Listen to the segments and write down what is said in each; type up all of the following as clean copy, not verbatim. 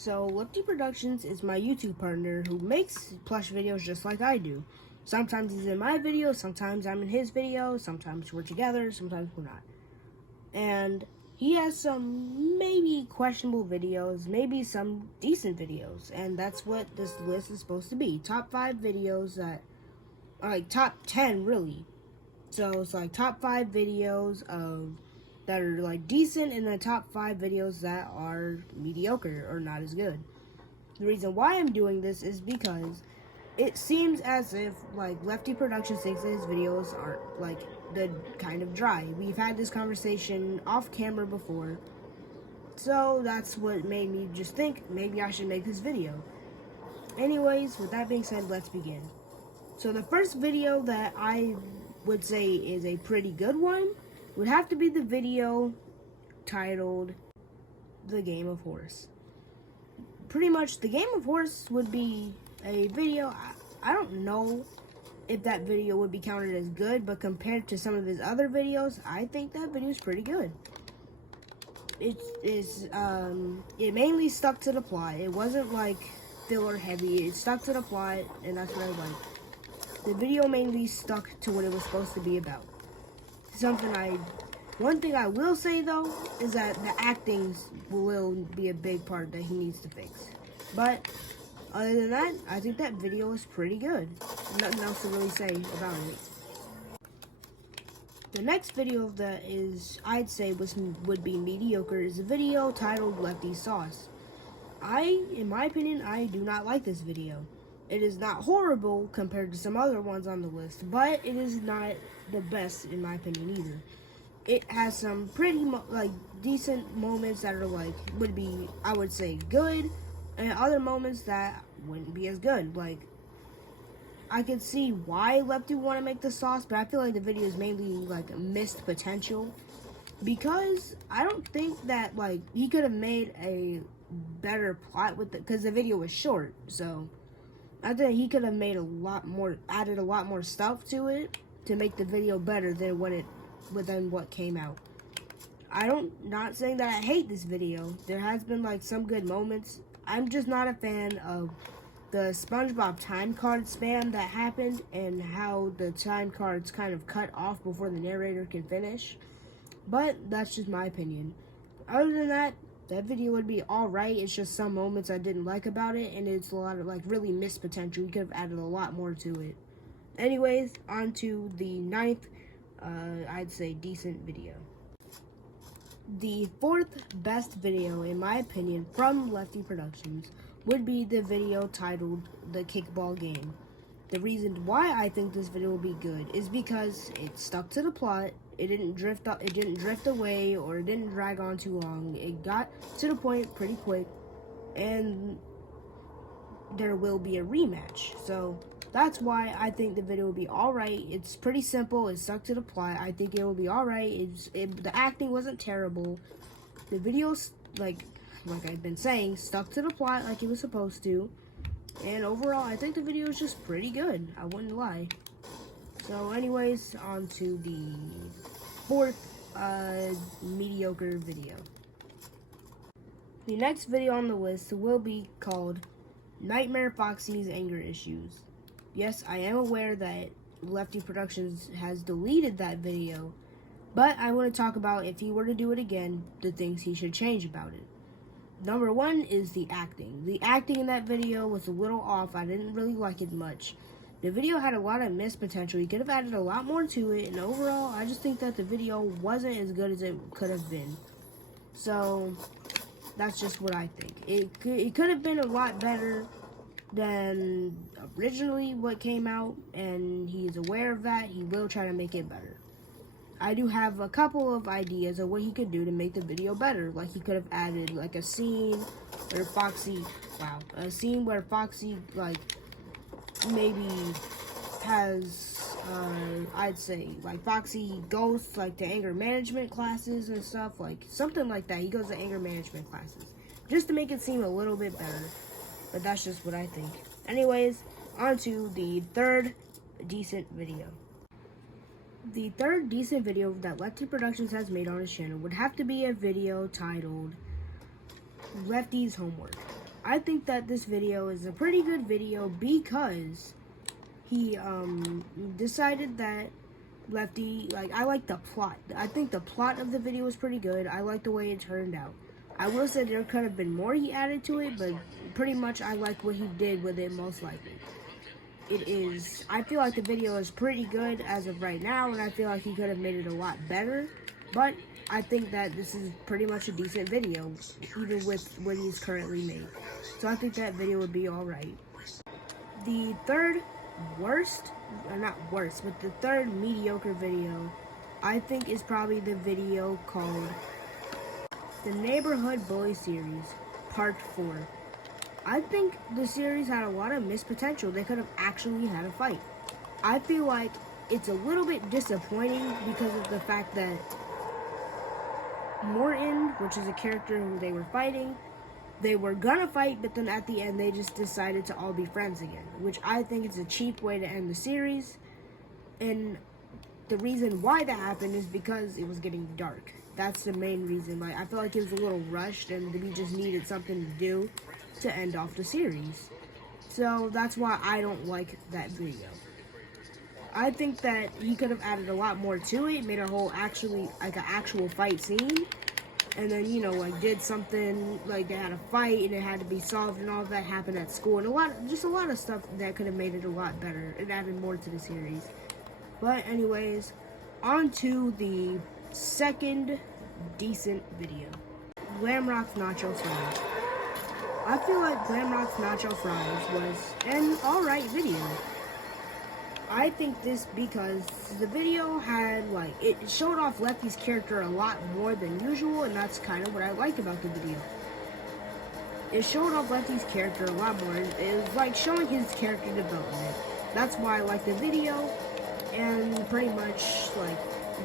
So, Lefty Productions is my YouTube partner who makes plush videos just like I do. Sometimes he's in my video, sometimes I'm in his video, sometimes we're together, sometimes we're not. And he has some maybe questionable videos, maybe some decent videos, and that's what this list is supposed to be. Top 5 videos that are like top 10 really. So it's like top 5 videos that are like decent, and the top 5 videos that are mediocre or not as good. The reason why I'm doing this is because it seems as if like Lefty Productions thinks that his videos aren't like the kind of dry. We've had this conversation off camera before, so that's what made me just think maybe I should make this video. Anyways, with that being said, let's begin. So the first video that I would say is a pretty good one would have to be the video titled The Game of Horse. Pretty much the Game of Horse would be a video, I don't know if that video would be counted as good, but compared to some of his other videos, I think that video is pretty good. It mainly stuck to the plot. It wasn't like filler heavy. It stuck to the plot, and that's what I like. The video mainly stuck to what it was supposed to be about. One thing I will say though is that the acting will be a big part that he needs to fix. But other than that, I think that video is pretty good. Nothing else to really say about it. The next video that I'd say would be mediocre is a video titled Lefty Sauce. In my opinion, I do not like this video. It is not horrible compared to some other ones on the list, but it is not the best in my opinion either. It has some pretty decent moments that are would be, I would say, good, and other moments that wouldn't be as good. Like, I could see why Lefty want to make the sauce, but I feel like the video is mainly like missed potential, because I don't think that he could have made a better plot with it, because the video was short. So I think he could have made added a lot more stuff to it to make the video better than what came out. Not saying that I hate this video. There has been some good moments. I'm just not a fan of the SpongeBob time card spam that happened, and how the time cards kind of cut off before the narrator can finish. But that's just my opinion. Other than that, that video would be alright. It's just some moments I didn't like about it, and it's a lot of really missed potential. You could have added a lot more to it. Anyways, on to the 9th, I'd say decent video. The 4th best video, in my opinion, from Lefty Productions would be the video titled The Kickball Game. The reason why I think this video will be good is because it stuck to the plot. It didn't drift away, or it didn't drag on too long. It got to the point pretty quick, and there will be a rematch. So that's why I think the video will be alright. It's pretty simple. It stuck to the plot. I think it will be alright. The acting wasn't terrible. The video's like I've been saying, stuck to the plot like it was supposed to. And overall, I think the video is just pretty good. I wouldn't lie. So anyways, on to the 4th mediocre video. The next video on the list will be called Nightmare Foxy's Anger Issues. Yes, I am aware that Lefty Productions has deleted that video, but I want to talk about, if he were to do it again, the things he should change about it. Number 1 is the acting. The acting in that video was a little off. I didn't really like it much. The video had a lot of missed potential. He could have added a lot more to it, and overall, I just think that the video wasn't as good as it could have been. So that's just what I think. It could have been a lot better than originally what came out, and he's aware of that. He will try to make it better. I do have a couple of ideas of what he could do to make the video better. Like, he could have added a scene where Foxy, maybe has, I'd say, Foxy goes to anger management classes and stuff, something like that. He goes to anger management classes, just to make it seem a little bit better. But that's just what I think. Anyways, on to the 3rd decent video. The 3rd decent video that Lefty Productions has made on his channel would have to be a video titled Lefty's Homework. I think that this video is a pretty good video because he decided that Lefty, like, I like the plot. I think the plot of the video was pretty good. I like the way it turned out. I will say there could have been more he added to it, but pretty much I like what he did with it most likely. I feel like the video is pretty good as of right now, and I feel like he could have made it a lot better, but I think that this is pretty much a decent video, even with what he's currently made. So I think that video would be alright. The third worst, or not worst, but the third mediocre video, I think is probably the video called The Neighborhood Bully Series, Part 4. I think the series had a lot of missed potential. They could have actually had a fight. I feel like it's a little bit disappointing because of the fact that Morton, which is a character who they were fighting, they were gonna fight, but then at the end they just decided to all be friends again, which I think is a cheap way to end the series. And the reason why that happened is because it was getting dark. That's the main reason. Like, I feel like it was a little rushed and we just needed something to do to end off the series. So that's why I don't like that video. I think that he could have added a lot more to it, made a whole actual fight scene, and then, you know, like, did something, like, they had a fight and it had to be solved and all of that happened at school, and a lot of stuff that could have made it a lot better and added more to the series. But anyways, on to the second decent video. Glamrock's Nacho Fries. I feel like Glamrock's Nacho Fries was an alright video. I think this because the video had, like, it showed off Lefty's character a lot more than usual, and that's kind of what I liked about the video. It showed off Lefty's character a lot more. It was like showing his character development. That's why I liked the video, and pretty much, like,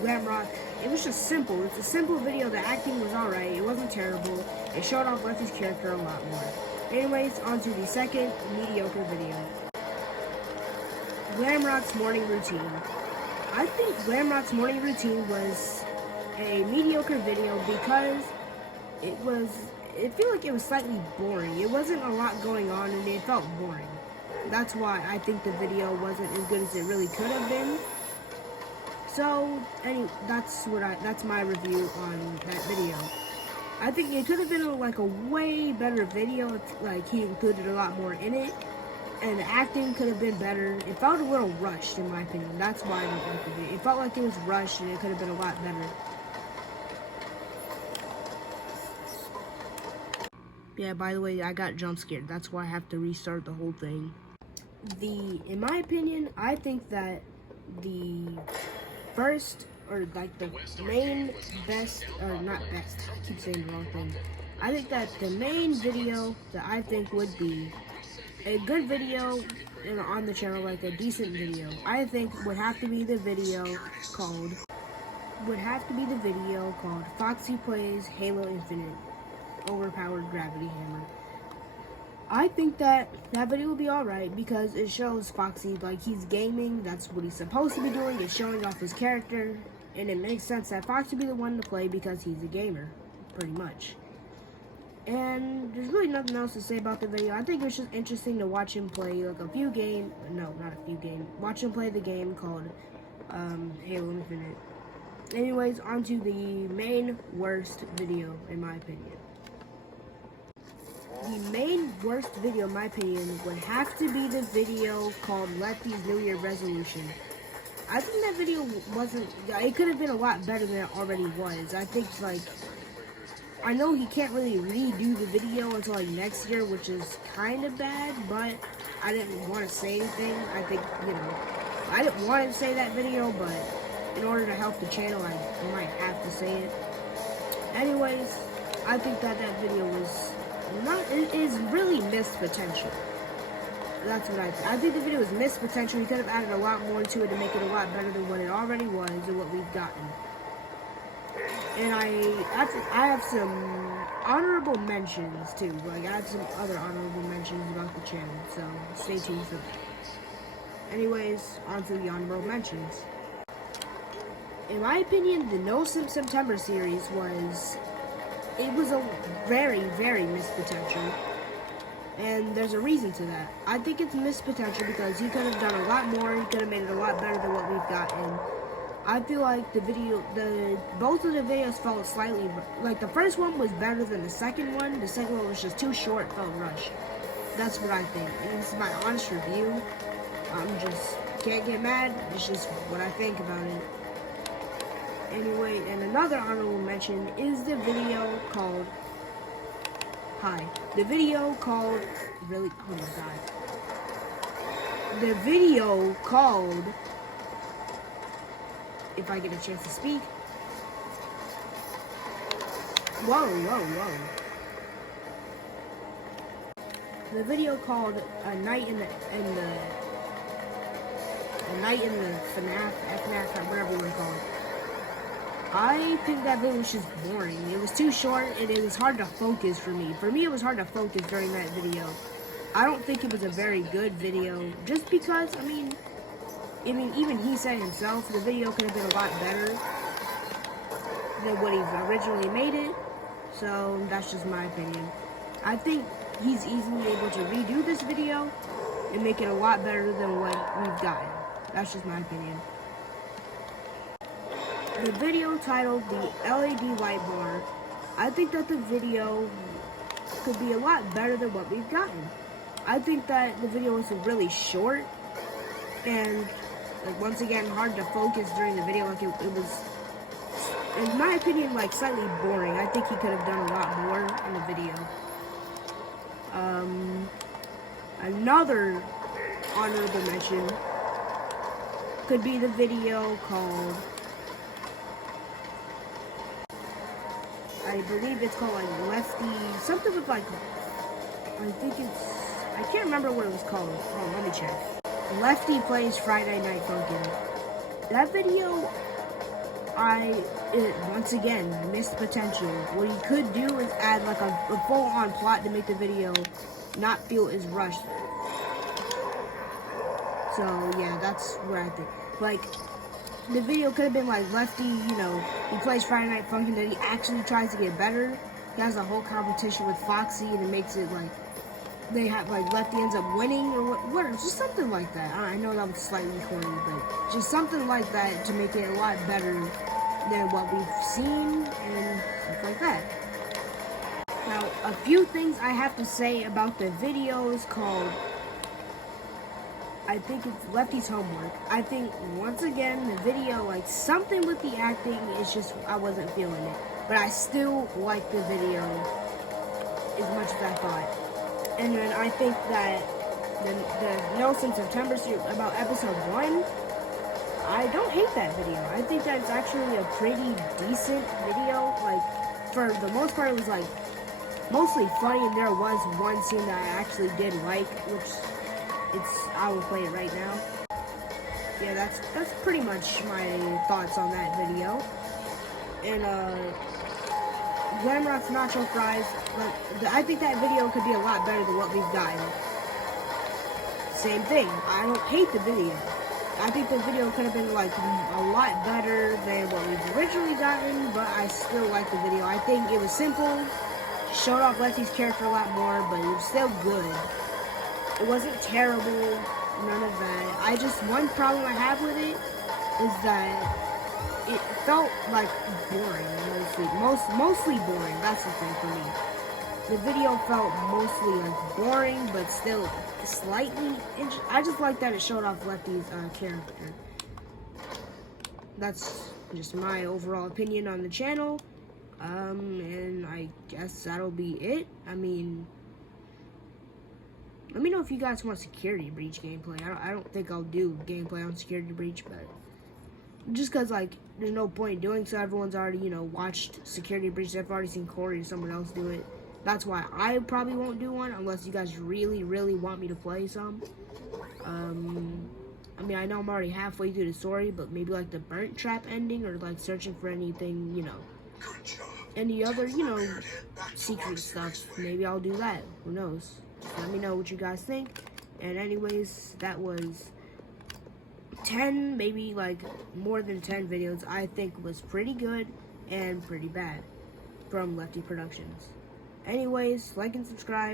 Glamrock, it was just simple. It's a simple video. The acting was alright. It wasn't terrible. It showed off Lefty's character a lot more. Anyways, on to the second mediocre video. Glamrock's morning routine. I think Glamrock's morning routine was a mediocre video because I feel like it was slightly boring. It wasn't a lot going on and it felt boring. That's why I think the video wasn't as good as it really could have been. So, that's my review on that video. I think it could have been like a way better video if, like, he included a lot more in it. And the acting could have been better. It felt a little rushed, in my opinion. That's why I don't like the video. It felt like it was rushed, and it could have been a lot better. Yeah, by the way, I got jump scared. That's why I have to restart the whole thing. In my opinion, I think that the first, or like the main best, or not best, I keep saying the wrong thing. I think that the main video that I think would be a good video on the channel, like a decent video, I think would have to be the video called Foxy Plays Halo Infinite Overpowered Gravity Hammer. I think that video will be alright because it shows Foxy, like, he's gaming. That's what he's supposed to be doing. It's showing off his character, and it makes sense that Foxy be the one to play because he's a gamer, pretty much. And there's really nothing else to say about the video. I think it's just interesting to watch him play, like, watch him play the game called Halo Infinite. Anyways, on to the main worst video, in my opinion. The main worst video, in my opinion, would have to be the video called Lefty's New Year Resolution. I think that video it could have been a lot better than it already was. I think, like, I know he can't really redo the video until, like, next year, which is kind of bad, but I didn't want to say anything. I think, you know, I didn't want to say that video, but in order to help the channel, I might have to say it. Anyways, I think that video it is really missed potential. That's what I think. I think the video is missed potential. He could have added a lot more to it to make it a lot better than what it already was and what we've gotten. And I have some honorable mentions too. Like, I have some other honorable mentions about the channel, so stay tuned for that. Anyways, on to the honorable mentions. In my opinion, the No Sim September series was a very, very missed potential. And there's a reason to that. I think it's missed potential because he could have done a lot more. He could have made it a lot better than what we've gotten. I feel like both of the videos felt slightly, like the first one was better than the second one. The second one was just too short, felt rushed. That's what I think. This is my honest review. Can't get mad. It's just what I think about it. Anyway, and another honorable mention is the video called, the video called, oh my god. The video called, if I get a chance to speak. Whoa. The video called A Night in the FNAF, whatever you want to call it. I think that video was just boring. It was too short, and it was hard to focus for me. For me, it was hard to focus during that video. I don't think it was a very good video, just because, I mean, even he said himself, the video could have been a lot better than what he originally made it. So, that's just my opinion. I think he's easily able to redo this video and make it a lot better than what we've gotten. That's just my opinion. The video titled The LED Light Bar, I think that the video could be a lot better than what we've gotten. I think that the video was really short and, like, once again, hard to focus during the video. Like, it was, in my opinion, like, slightly boring. I think he could have done a lot more in the video. Another honorable mention could be the video called, I believe it's called, like, Lefty, something with, like, I can't remember what it was called. Oh, let me check. Lefty Plays Friday Night Funkin'. That video, once again, missed potential. What he could do is add, like, a full-on plot to make the video not feel as rushed. So, yeah, that's what I think. Like, the video could have been like Lefty, he plays Friday Night Funkin', then he actually tries to get better. He has a whole competition with Foxy, and it makes it like they have, like, Lefty ends up winning or what, just something like that. I know that was slightly corny, but just something like that to make it a lot better than what we've seen and stuff like that. Now, a few things I have to say about the videos called, I think it's Lefty's Homework. I think, once again, the video, like, something with the acting is just, I wasn't feeling it. But I still like the video as much as I thought. And then I think that the Nelson September series, about episode 1, I don't hate that video. I think that it's actually a pretty decent video. Like, for the most part, it was, like, mostly funny, and there was one scene that I actually did like, which I will play it right now. Yeah, that's pretty much my thoughts on that video. And Glam Nacho Fries, like, I think that video could be a lot better than what we've gotten. Same thing, I don't hate the video. I think the video could have been, like, a lot better than what we've originally gotten, but I still like the video. I think it was simple, showed off Lefty's character a lot more, but it was still good. It wasn't terrible, none of that. One problem I have with it is that it felt like boring, mostly boring. That's the thing for me. The video felt mostly like boring, but still slightly I just like that it showed off Lefty's character. That's just my overall opinion on the channel. And I guess that'll be it. I mean, let me know if you guys want Security Breach gameplay. I don't think I'll do gameplay on Security Breach, but just because, like, there's no point in doing so. Everyone's already, watched Security Breach. They've already seen Corey or someone else do it. That's why I probably won't do one unless you guys really, really want me to play some. I mean, I know I'm already halfway through the story, but maybe, like, the burnt trap ending or, like, searching for anything, any other, secret stuff. Maybe I'll do that. Who knows? Let me know what you guys think. And anyways, that was 10, maybe like more than 10 videos I think was pretty good and pretty bad from Lefty Productions. Anyways, like and subscribe.